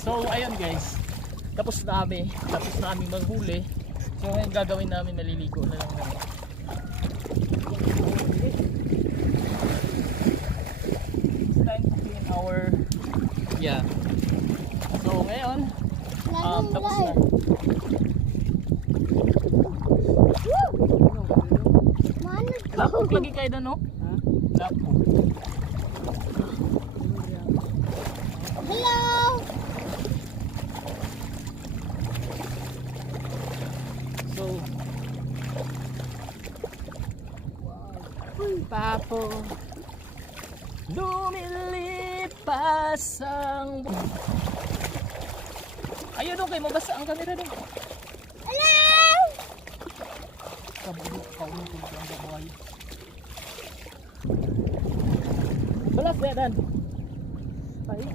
So ayun guys, tapos na kami maghuli. So ngayon gagawin namin, naliligo na lang namin. It's time to clean our So ngayon tapos na. Lapok lagi kayo doon, no? Lapok. Hello! So, Papo. lumilipas ang... Ayun, okay, mabasa ang camera doon. Hello! Kabulok, kaunin ko ang gabuhay. Balas na yan. Ay.